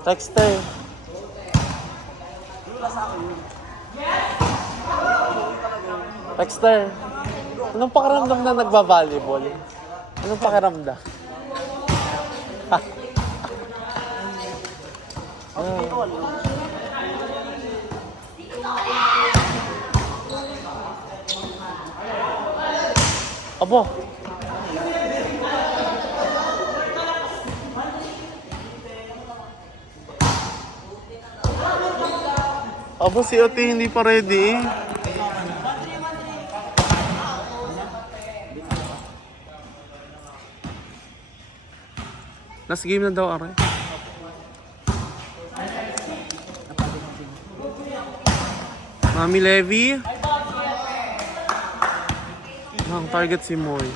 Texter. Texter. Anong pakiramdam na nagba-volleyball? Anong pakiramdam? Abo. Abo, si Ate hindi pa ready eh. Last game na daw, Aray. Mami Levy. Ang target si Moy.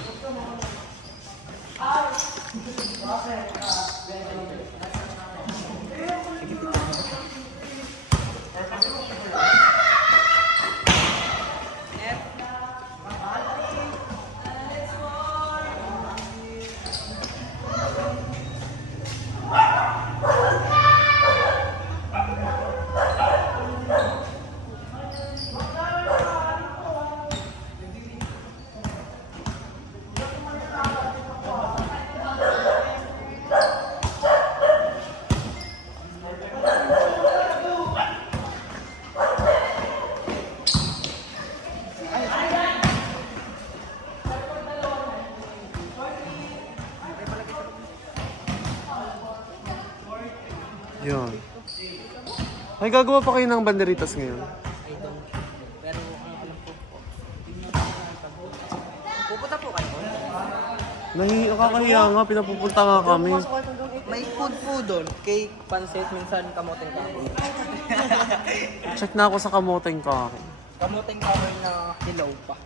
Yun. Ay, gagawa pa kayo ng banderitas ngayon? I don't. Pero ang alam ko po. Pupunta po kayo. Nakakahiya nga, pinapupunta nga kami. May food po doon. Cake, pansit, minsan kamoteng kahoy. Check na ako sa kamoteng kaki. Kamoteng kahoy na hilaw pa.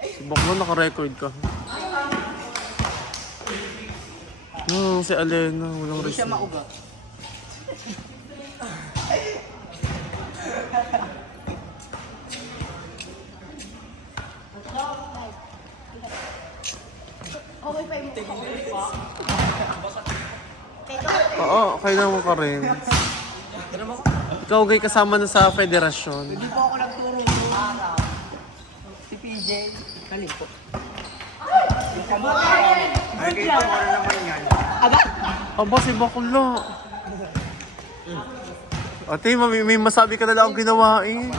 Si Baklo, naka-record ka. Si Alena, walang Hindi siya receipt. mauga. Oo, kailangan mo ka rin. Ikaw gay kasama na sa federasyon. Hindi po ako nagturo ng araw. Si PJ, kalim po. Yung kamoteng kahoy. Ay, kayo po naman yan. Aba, si Baklo. Ate, may masabi ka na lang ang ginawa eh. Wala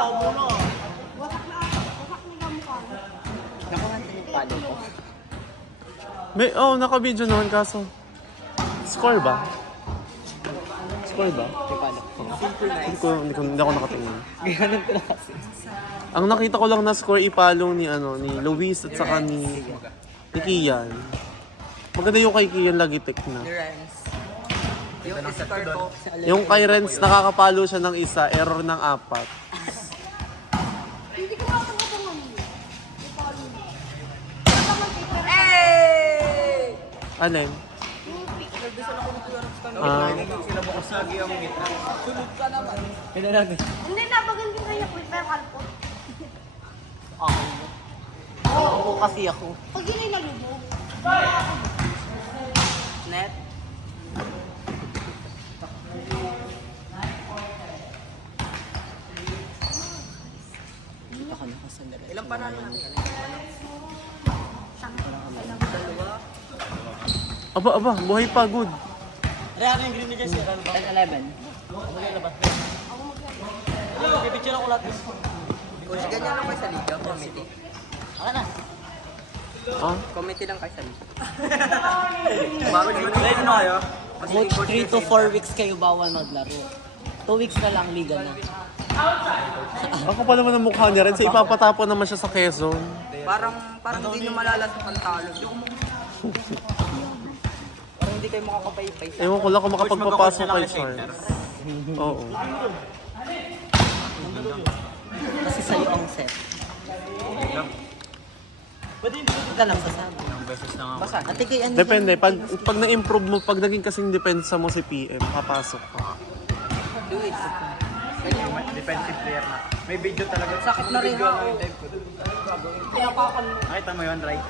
ako muna. Nakuha yung palo ko. May, naka-video naman kaso. Score ba? Score ba? Yung palo. Hindi ako nakatingin. Ganun ko na kasi. Ang nakita ko lang na score ipalo ni Luis at saka ni Kian. Maganda yung kay Kian Lagitek na. Durance. Yung star ko. Yung kay Renz nakakapalo siya ng isa, error ng 4. Hindi ko makatangatangan yun. Hey! Alin? Sila bukas lagi ang gitna. Sunod ka naman. Kaya natin. Hindi na, maganda kaya po. Pero kalpo. Oo, kasi ako. Pag yun ay nalubog. Net. Ako nakasandala. Ilang panalo na? Dalawa. Aba, buhay pa, good. Rehan yung green niya siya. 10-11. Pipicture ako lahat. Coach, ganyan lang kayo sa liga, committee. Ako na. Committee lang kayo sa liga. Bakit dito na kayo? Coach, 3 to 4 weeks kayo bawal maglaro. 2 weeks na lang liga na. Ako pa naman ang mukha niya rin. Sa ipapatapon naman siya sa Quezon. Parang hindi nyo malalasok ang talo. Parang hindi kayo makakapaypay sa... Ewan ko lang kung makapagpapasok kay Charles. Oo. Kasi sa'yo ang set. Pwede hindi Ka lang sasabi. basa. Ate kay ano Depende. Pag na-improve mo, pag naging kasing depensa mo si PM, papasok ka. Do it. Defensive player na. May video talaga. Sakit na rin ako. Nakita mo yun, right?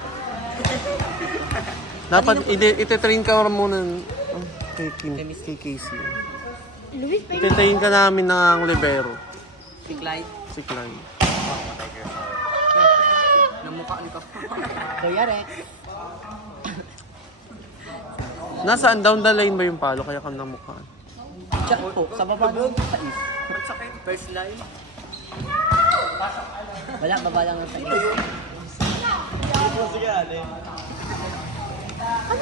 Dapat ititrain ka muna kay Casey. Luis, pwede. Ititrain ka namin ng libero. Si Clyde. Si Clyde. Namukha ka. Kuya Rex. Nasaan down the line ba yung palo kaya ka namukhaan? Chat po. Sa baba doon. Sa is. First line. Wala, baba lang sa is.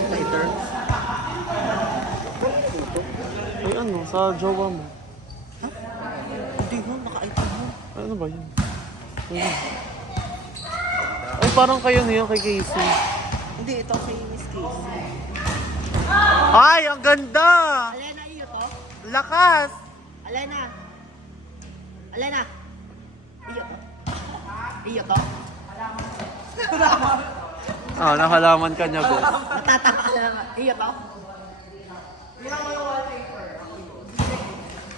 Later. Ay ano, sa jowa mo. Hindi mo, naka-item mo. Ay, ano ba yun? Ano? Ay, parang kayo niyo kay Casey. Hindi, ito kay Miss Casey. Ay, ang ganda! Alena, iyo to. Lakas! Alena. Alena. Iyo to. Iyo to. Ah, nakalaman ka niya, boss. Matataka ka lang. Iyo to.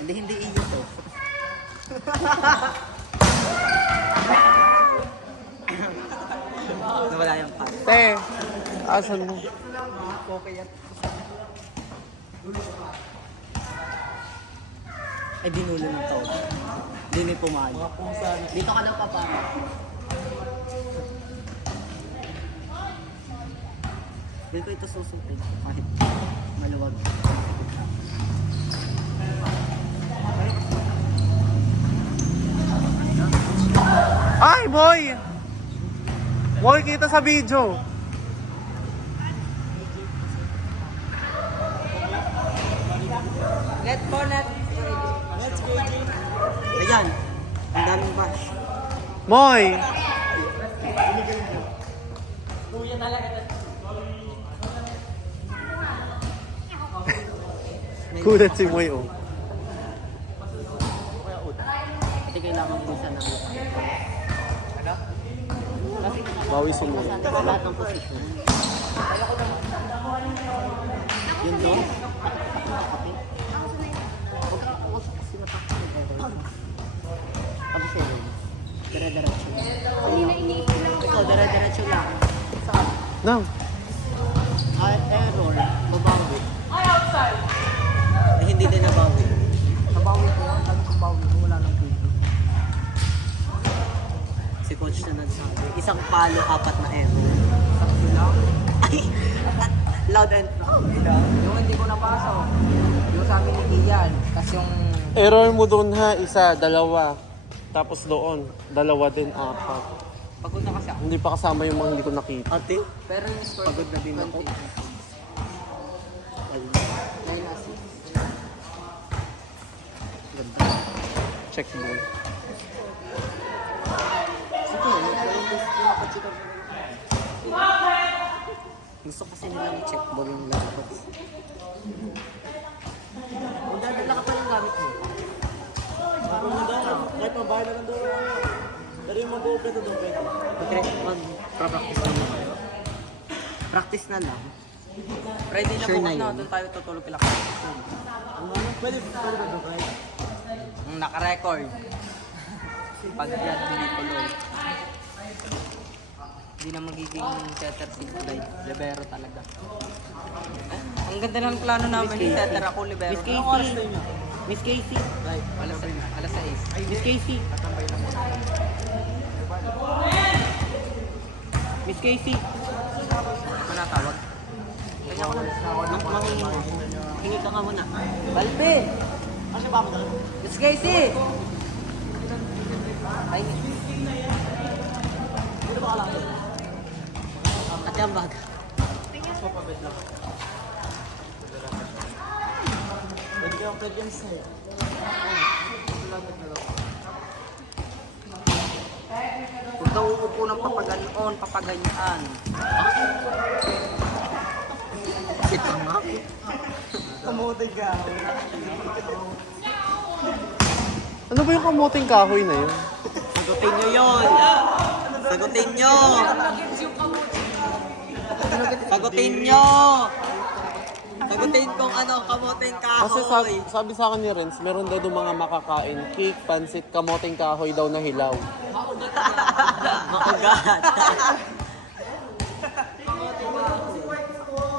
Hindi iyo to. Nawala yung pass. Te, asan mo? Ay, binulo ng tao. Hindi may pumalo. Dito ka lang papara. Dito ko ito susupin. Kahit maluwag. Ay, boy! Boy, kita sa video. Net for net. Ayan. Ang daming bash. Moy! Kulat si Moy, oh. Kasi kailangan po siya ng Bawi si Moy. sa lahat ng position. Yun doon. Huwag kasi natakot. Tapos yun. Dire-diretso lang. Ikaw, dire-diretso lang. Saan? Nang, Error. Babawi. Eh, hindi din nabawi. Nabawi ko. Sabi ko bawi ko. Wala nang video. Si coach na nagsabi. Isang palo, 4 na error. Ay! Loud and proud. Yung hindi ko napasok. Yung sa amin ni Kian. Tapos yung... error mo doon ha, isa, dalawa. Tapos doon, dalawa din, 4. Pagod na kasi ako. Hindi pa kasama yung mga hindi ko nakita. Ate? Pero yung score... Pagod na din ako. 9 assists. Ganda. Check ball. Sige, gusto kasi nilang check ball yung labas. Wala ka pa yung gamit mo. Kahit mabahay na lang doon. Pero yung mag-open na doon pwede. Mag-practice na lang kayo. Practice na lang. Ready na Sure bukas na na. yun. Doon tayo tutulog kila Pwede ba doon kayo? Naka-record. Pag yan, hindi tuloy. Hindi na magiging setter si Clyde. Libero talaga. Ang ganda ng plano namin ni setter ako, libero. Miss Casey. Miss Casey. Alas 6. Miss Casey. Miss Casey. Ano na tawag? Kanya ko lang. Hingi ka nga muna. Balpe! Kasi ba ako doon? Miss Casey! Ay, Dito ba ka lang? At yung bag. Pwede ka yung pregnant sa'yo. huwag daw uupo ng papaganoon, papaganyaan. Ito nga. Kamutin ka. Ano ba yung kamuting kahoy na yun? Sagutin nyo yun. Sagutin nyo. Sagutin nyo. Sagutin kung ano kamuting kahoy. Kasi sabi sa akin ni Renz, meron daw doon mga makakain, cake, pansit, kamuting kahoy daw na hilaw. Maugat.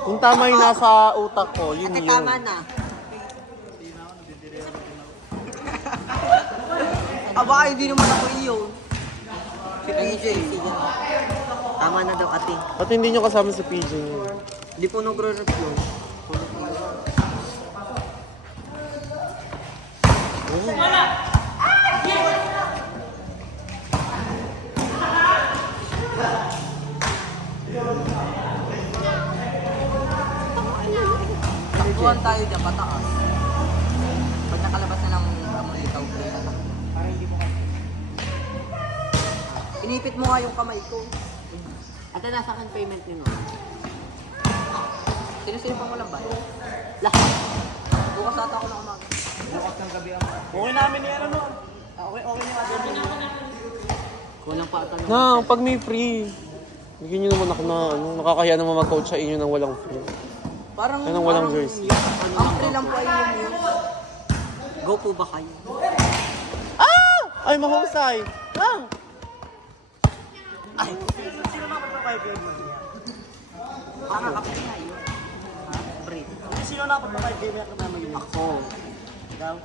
Kung tama yung nasa utak ko, yun Ate, yun. tama na. Aba, hindi naman ako iyon. Si PJ. Tama na daw, ate. Ba't hindi nyo kasama sa PJ niyo? Hindi po nagre-reply. Tuwan tayo dyan, pataas. Pag nakalabas na ng kamay, itaw ko. Para hindi mo kasi. Inipit mo nga yung kamay ko. Ate, nasa akin payment nyo. Sino-sino pang walang bayan? Lahat. Bukas ata ako na umaga. Okay namin yan ano. Okay naman. Kulang pa ata ng... Na, pag may free, bigyan nyo naman ako na, ano, nakakaya naman mag-coach sa inyo nang walang free. Parang... Ay, nang walang jersey. Ang free lang po ay yung Go po ba kayo? Ah! Ay, mahusay! Lang! Sino na magpa-5 mo niya? Parang kapit na yun. Ha? Free. Sino na magpa-5 mo kasama yun? Ako. Daw.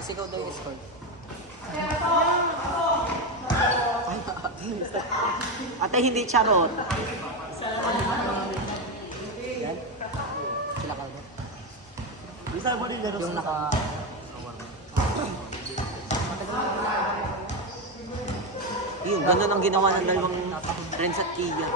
Kasi ikaw daw yung escort. Ate, hindi charot. Yan. Sila ka ba? Bisa mo din gano'n Yung naka... Yun, ganun ang ginawa ng dalawang friends at Kia.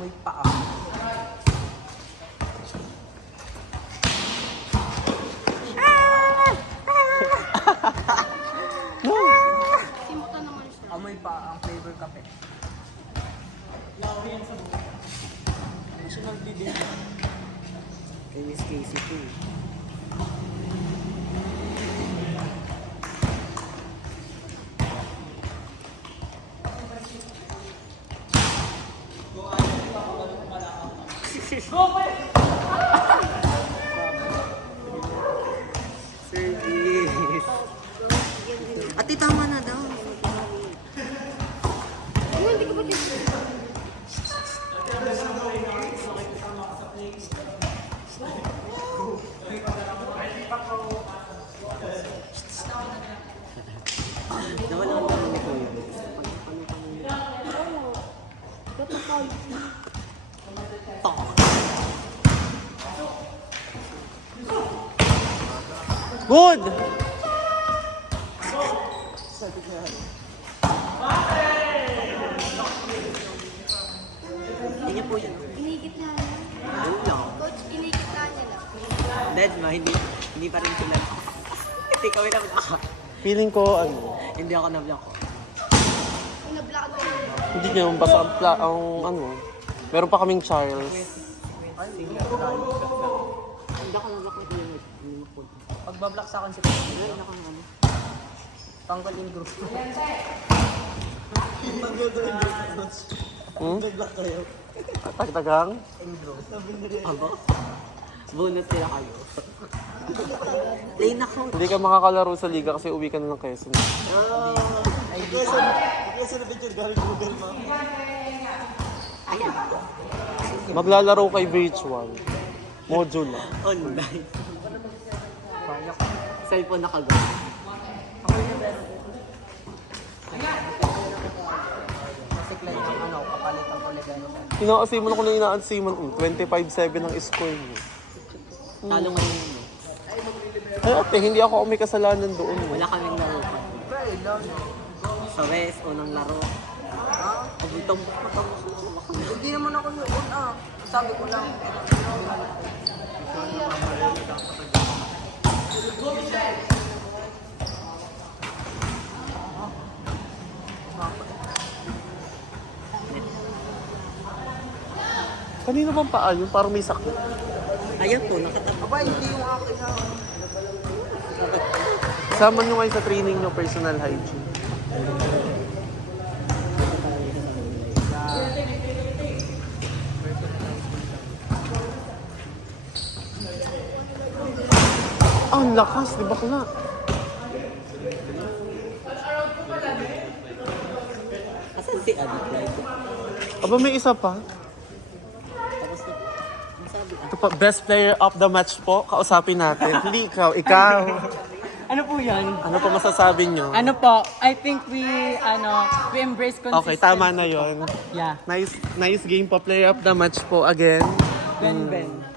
May paa. Amoy pa ang flavor kape. Kay Miss Casey too. Service. Ate, tama na daw. Nawala ang dami ko yun. Good! Hindi niya po yun. Inigitna niya. Yun lang. Coach, inigitna niya lang. Dead ma, hindi pa rin sila. Hindi kami na-block. Feeling ko, ano, Hindi ako na-block. Yung na-block ko. hindi nyo, basta ang ano, meron pa kaming Charles. Hindi ako nabak na pinag. Pagbablock sa akin si Papa. Meron ako ng ano. Tanggal in group. Hmm? Tagtagang? In group. Aba? Bonus sila kayo. Lane ako. Hindi ka makakalaro sa liga kasi uwi ka na ng Quezon. Maglalaro kay virtual. Module lang. Online. Kaya ko. Cellphone nakagamit. Kasi client yung ano, kapalitan ko legano. Inaasiman ako na inaasiman. 25-7 ang score niyo. Talo ngayon yun. Ay ate, hindi ako may kasalanan doon. Wala kaming laro pa. Kailan? Sa West, unang laro. Ha? Pagutong Hindi naman ako noon ah. Sabi ko lang. Kanina bang paa yun? Parang may sakit. Ayan po, nakatabi. Aba, hindi yung akin ha. Sama nyo kayo sa training nyo, personal hygiene. ang lakas, di ba kula? Asan si Adi Clyde? Aba, may isa pa. Tapos na. Ang sabi Ito pa, best player of the match po. Kausapin natin. Hindi ikaw, ikaw. Ano po yan? Ano pa masasabi nyo? Ano po, I think we embrace consistency. Okay, tama na yon. Yeah. Nice game po. Player of the match po again. Ben.